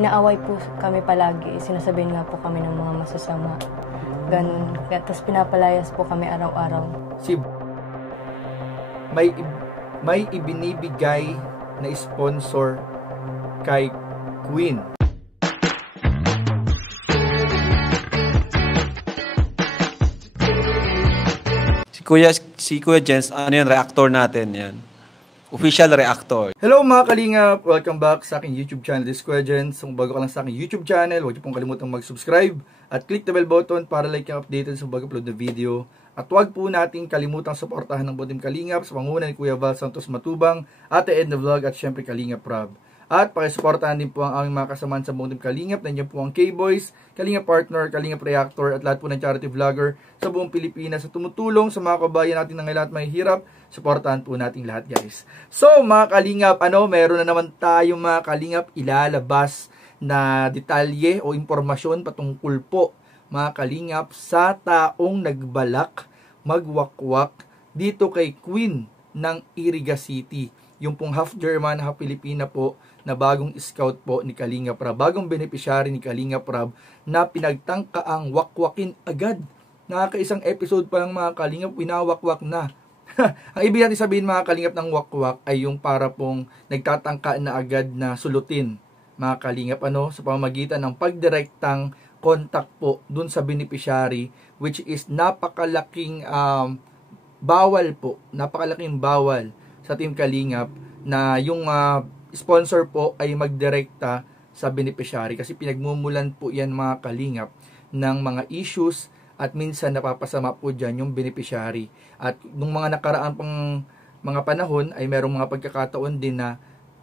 Inaaway po kami palagi. Sinasabihin nga po kami ng mga masasama. Ganun. Tapos pinapalayas po kami araw-araw. May ibinibigay na sponsor kay Queen. Si Kuya Jens, ano yan, reactor natin yan. Official reactor. Hello mga kalingap! Welcome back sa aking YouTube channel. This is Kuya Jens. Kung bago ka lang sa aking YouTube channel, huwag niyo pong kalimutang mag-subscribe at click the bell button para like yung updated sa bago-upload na video. At huwag po natin kalimutang suportahan ng Butim Kalingap sa pangunan ni Kuya Val Santos Matubang, Ate Edna Vlog at syempre Kalingap Rob. At pakisuportahan din po ang aming mga kasamaan sa Butim Kalingap. Nandiyan po ang K-Boys, Kalingap Partner, Kalingap Reactor at lahat po ng charity vlogger sa buong Pilipinas sa tumutulong sa mga kabayan natin na lahat may hirap. Suportahan po natin lahat, guys. So mga Kalingap, meron na naman tayong mga Kalingap ilalabas na detalye o impormasyon patungkol po mga Kalingap sa taong nagbalak magwakwak dito kay Queen ng Iriga City. Yung pong half German, half Pilipina po na bagong scout po ni Kalingap Rab, bagong beneficiary ni Kalingap Rab na pinagtangkaang wakwakin agad. Nakakaisang episode pa lang mga Kalingap, winawakwak na. Ang ibig natin sabihin mga Kalingap ng wakwak ay yung para pong nagtatangka na agad na sulutin mga Kalingap sa pamamagitan ng pagdirektang contact po dun sa beneficiary, which is napakalaking bawal po, napakalaking bawal sa Team Kalingap na yung sponsor po ay magdirekta sa beneficiary kasi pinagmumulan po yan mga Kalingap ng mga issues at minsan napapasama po dyan yung beneficiary. At nung mga nakaraan pang mga panahon ay merong mga pagkakataon din na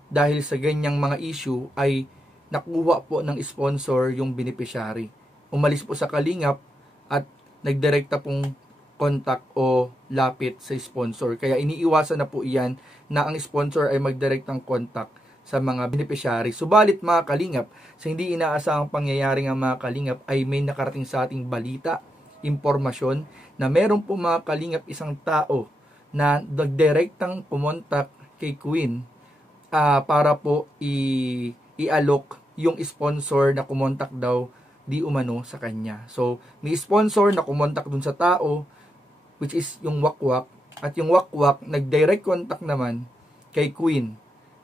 dahil sa ganyang mga issue ay nakuha po ng sponsor yung beneficiary. Umalis po sa Kalingap at nagdirekta pong contact o lapit sa sponsor. Kaya iniiwasan na po iyan na ang sponsor ay magdirektang contact sa mga beneficiary. Subalit mga Kalingap, sa hindi inaasahang pangyayari ng mga Kalingap ay may nakarating sa ating balita, impormasyon na meron po mga Kalingap isang tao na nagdirektang pumontak kay Queen para po i-alok yung sponsor na kumontak daw di umano sa kanya. So, may sponsor na kumontak dun sa tao which is yung wakwak, at yung wakwak nag-direct contact naman kay Queen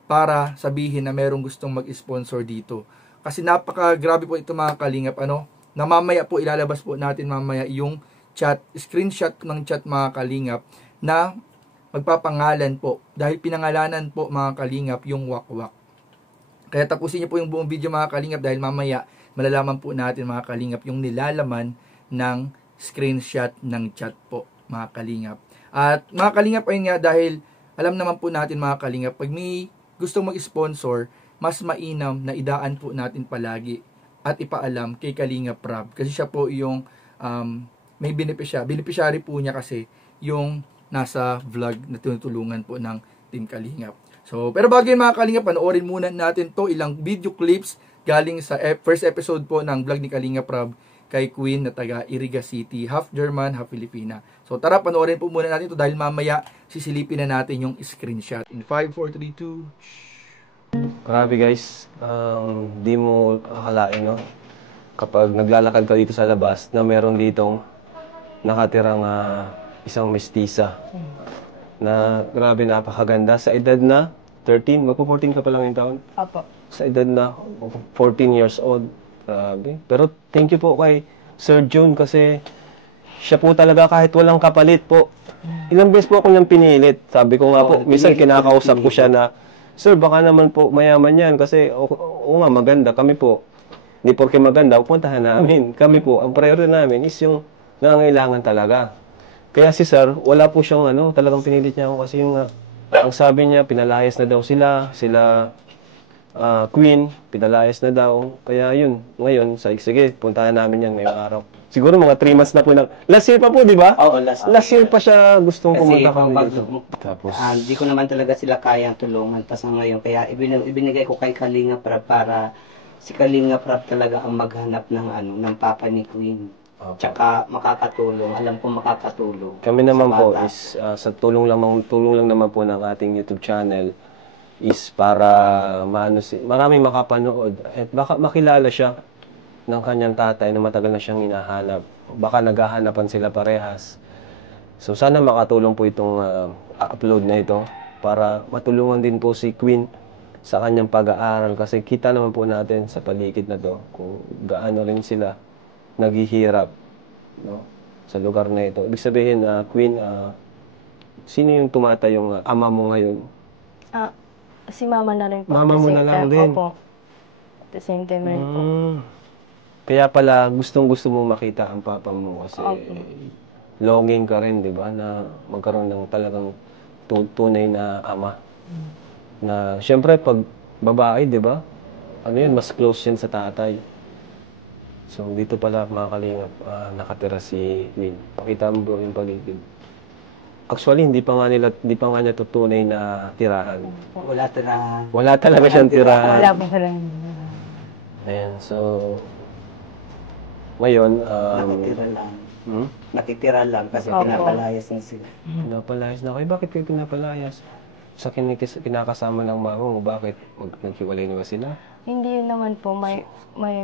para sabihin na merong gustong mag-sponsor dito. Kasi napaka-grabe po ito mga Kalingap, na mamaya po ilalabas po natin mamaya yung chat, screenshot ng chat mga Kalingap na magpapangalan po dahil pinangalanan po mga Kalingap yung wakwak. Kaya tapusin niyo po yung buong video mga Kalingap dahil mamaya malalaman po natin mga Kalingap yung nilalaman ng screenshot ng chat po mga Kalingap. At mga Kalingap ayun nga, dahil alam naman po natin mga Kalingap, pag may gustong mag-sponsor, mas mainam na idaan po natin palagi at ipaalam kay Kalingap Rab. Kasi siya po yung may beneficiary po niya kasi yung nasa vlog na tinutulungan po ng Team Kalingap. So, pero bago yun mga Kalingap, panoorin muna natin to ilang video clips galing sa first episode po ng vlog ni Kalingap Rab kay Queen na taga Iriga City, half German, half Filipina. So tara, panoorin po muna natin ito dahil mamaya sisilipin na natin yung screenshot. In 5, 4, 3, 2... Grabe guys, di mo akalain kapag naglalakad ka dito sa labas na meron ditong nakatirang isang mestiza na grabe napakaganda sa edad na 13, magpo-14 ka pa lang yung taon? Apo. Sa edad na 14 years old. Grabe. Pero thank you po kay Sir June kasi siya po talaga kahit walang kapalit po. Ilang beses po ako niyang pinilit. Sabi ko nga po, minsan kinakausap ko siya na, Sir, baka naman po mayaman yan kasi oo nga maganda. Kami po, hindi porke maganda, pupuntahan namin. Kami po, ang priority namin is yung nangangailangan talaga. Kaya si Sir, wala po siyang talagang pinilit niya ako kasi yung ang sabi niya, pinalayas na daw sila Queen, pinalayas na daw. Kaya yun, ngayon, sige, puntahan namin yan ngayong araw. Siguro mga 3 months na po na. Last year pa po, di ba? Oo, last year pa siya gustong pumunta kami dito. Tapos, di ko naman talaga sila kayang tulungan pa sa ngayon. Kaya ibinigay ko kay Kalingap Rab para si Kalingap Rab talaga ang maghanap ng papa ni Queen. Tsaka makakatulong. Alam ko makakatulong. Kami naman po is sa tulong lang naman po ng ating YouTube channel is para maraming makapanood at baka makilala siya ng kanyang tatay na matagal na siyang hinahanap. Baka naghahanapan sila parehas. So sana makatulong po itong upload na ito para matulungan din po si Queen sa kanyang pag-aaral kasi kita naman po natin sa paligid na to kung gaano rin sila naghihirap, no, sa lugar na ito. Ibig sabihin, Queen, sino yung tumatayong ama mo ngayon? Si mama na rin po. Mama mo na lang din? Opo. At the same time rin po. Kaya pala, gustong-gusto mo makita ang papa mo kasi longing ka rin, di ba, na magkaroon ng talagang tunay na ama. Na, syempre, pag babae, di ba, ano yun, mas close yan sa tatay. So, dito pala, mga kalingap, nakatira si Queen. Pakita mo bro yung paligid. Actually, hindi pa nga niya tutunay na tirahan. Wala talaga siyang tirahan. Wala po sa lang. Ayan, so, ngayon, Nakitira lang. Nakitira lang kasi pinapalayas na sila. Pinapalayas na kayo. Bakit kayo pinapalayas? Sa kinakasama ng mama mo, bakit? Naghiwalay na ba sila? Hindi naman po. May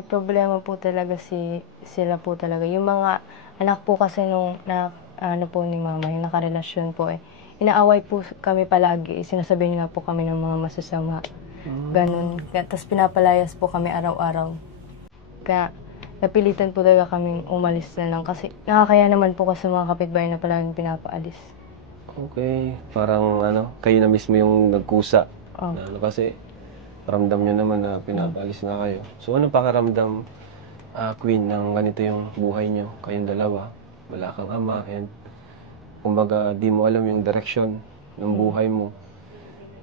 problema po talaga sila po talaga. Yung mga anak po kasi nung ano po ni mama, yung nakarelasyon po inaaway po kami palagi. Sinasabihin nga po kami ng mga masasama. Ganun. Tapos pinapalayas po kami araw-araw. Kaya napilitan po talaga kaming umalis na lang kasi nakakaya naman po kasi mga kapitbahay na palaging pinapaalis. Okay. Parang kayo na mismo yung nagkusa. Kasi ramdam nyo naman na pinapaalis na kayo. So anong pakiramdam, Queen, ng ganito yung buhay nyo? Kayong dalawa, wala kang ama, and kumbaga di mo alam yung direksyon ng buhay mo.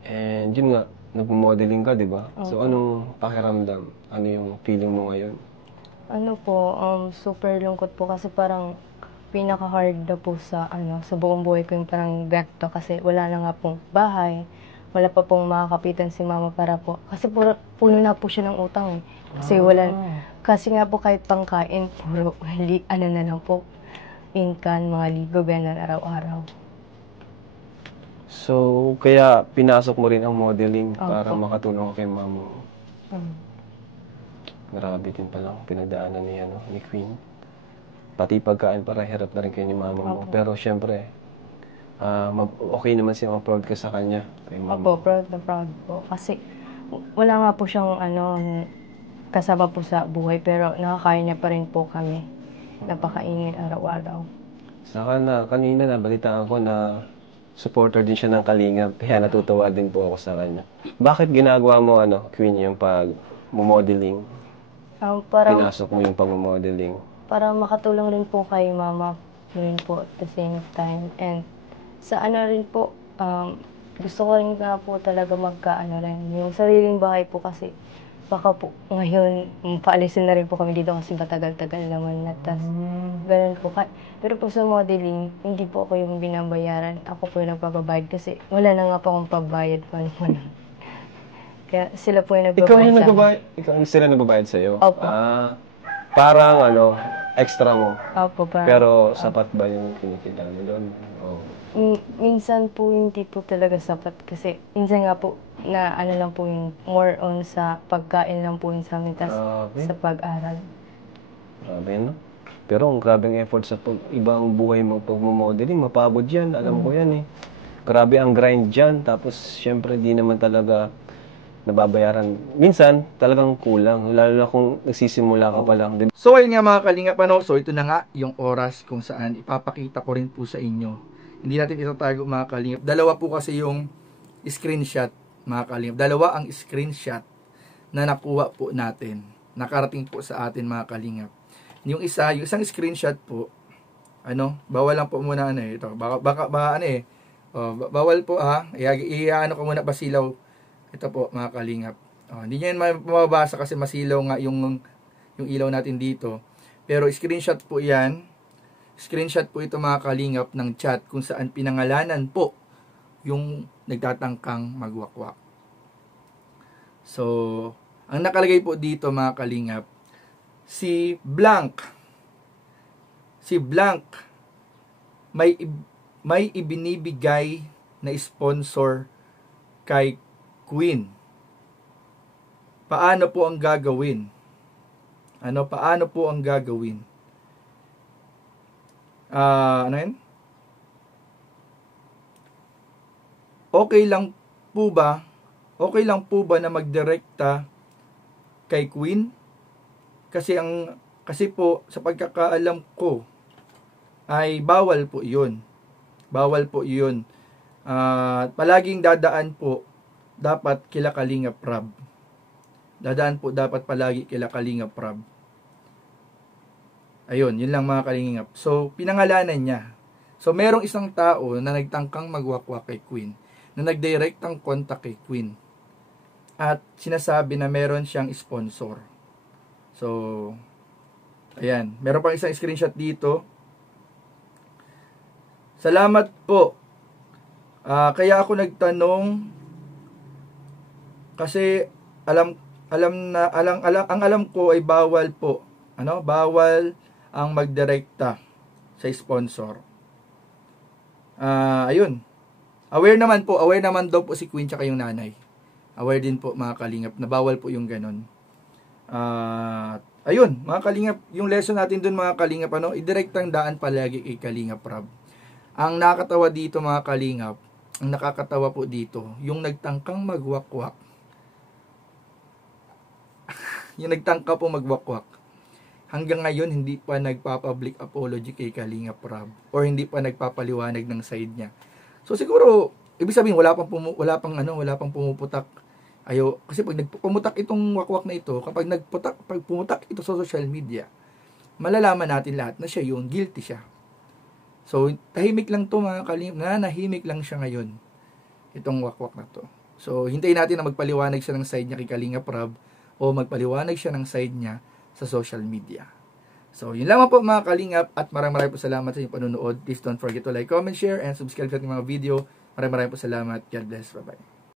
And yun nga, nag-modeling ka, di ba? So anong pakiramdam? Ano yung feeling mo ngayon? Ano po, super lungkot po kasi parang pinaka-hard na po sa buong buhay ko yung parang ganito kasi wala na nga pong bahay, wala pa pong makakapitan si mama para po, kasi puno na po siya ng utang kasi nga po kahit pangkain, puro na lang po, inkan, mga ligo, ganun araw-araw. So, kaya pinasok mo rin ang modeling para makatulong kay mama mo. Grabe din palang pinagdaanan ni Queen. Pati pagkain para hirap na rin kayo ni mama mo. Pero syempre, okay naman siya, proud ka sa kanya. Kay mama. Opo, proud na proud po. Kasi wala nga po siyang kasama po sa buhay pero nakakaya niya pa rin po kami. Napakaingin araw-araw. Saka kanina nabalitaan ko na supporter din siya ng Kalingap. Kaya natutuwa din po ako sa kanya. Bakit ginagawa mo, Queen, yung pag-modeling? Pinasok mo yung pag-modeling? Para makatulong rin po kay mama rin po at the same time. And sa rin po, gusto ko rin nga po talaga rin. Yung sariling bahay po kasi baka po ngayon paalisin na rin po kami dito kasi matagal-tagal naman na. Tas, ganun po. Pero po sa modeling, hindi po ako yung binabayaran. Ako po yung nagpapabayad kasi wala na nga po akong pabayad pa naman. Kaya sila po yung nagbabayad sa akin. Ikaw sila nagbabayad sa'yo? Opo. Parang extra mo. Opo, Pero sapat ba yung kinikita mo doon? Minsan po hindi po talaga sapat kasi minsan nga po na lang po yung more on sa pagkain lang po yung sa amin tas sa pag-aral. Grabe, no? Pero ang grabing effort sa ibang buhay mo pag-modeling, mapabod yan. Alam ko yan eh. Grabe ang grind dyan. Tapos syempre di naman talaga nababayaran. Minsan, talagang kulang. Lalo na kung nagsisimula ka pa lang. So ayun nga mga Kalingap, so ito na nga yung oras kung saan ipapakita ko rin po sa inyo. Hindi natin itatago mga Kalingap. Dalawa po kasi yung screenshot mga Kalingap. Dalawa ang screenshot na nakuha po natin. Nakarating po sa atin mga Kalingap. Yung isang screenshot po, bawal lang po muna ito. Baka bawal po i-ano ko muna pasilaw. Ito po mga Kalingap. Hindi nyo yan mababasa kasi masilaw nga yung ilaw natin dito. Pero screenshot po yan. Screenshot po ito mga Kalingap ng chat kung saan pinangalanan po yung nagtatangkang magwakwak. So, ang nakalagay po dito mga Kalingap, si Blank may ibinibigay na sponsor kay Queen. Paano po ang gagawin? Paano po ang gagawin? Ano yun? Okay lang po ba na magdirekta kay Queen? Kasi po sa pagkakaalam ko ay bawal po 'yun. Bawal po 'yun. Palaging dadaan po dapat kila Kalingap Rab. Dadaan po dapat palagi kila Kalingap Rab. Ayun, yun lang mga Kalingap. So, pinangalanan niya. So, merong isang tao na nagtangkang magwakwak kay Queen, na nagdirektang contact kay Queen. At sinasabi na meron siyang sponsor. So, ayan. Meron pang isang screenshot dito. Salamat po. Kaya ako nagtanong kasi ang alam ko ay bawal po. Bawal ang magdirekta sa sponsor. Ayun. Aware naman daw po si Queen tsaka yung nanay. Aware din po mga Kalingap na bawal po yung ganun. Ayun, mga Kalingap, yung lesson natin dun mga Kalingap, idirektang daan palagi kay Kalingap Rab. Ang nakakatawa dito mga Kalingap, ang nakakatawa po dito, yung nagtangkang magwakwak. Yung nagtangka po magwakwak. Hanggang ngayon, hindi pa nagpa-public apology kay Kalingap Rab. Or hindi pa nagpapaliwanag ng side niya. So siguro, ibig sabihin, wala pang pumuputak. Kasi pag nagpumutak itong wakwak na ito, pag pumutak ito sa social media, malalaman natin lahat na siya yung guilty siya. So, tahimik lang to mga Kalingap, nahimik lang siya ngayon, itong wakwak na to. So, hintayin natin na magpaliwanag siya ng side niya kay Kalingap Rab, o magpaliwanag siya ng side niya sa social media. So, yun lamang po mga Kalingap, at maraming po salamat sa inyong panunood. Please don't forget to like, comment, share, and subscribe sa ating mga video. Maraming po salamat. God bless. Bye-bye.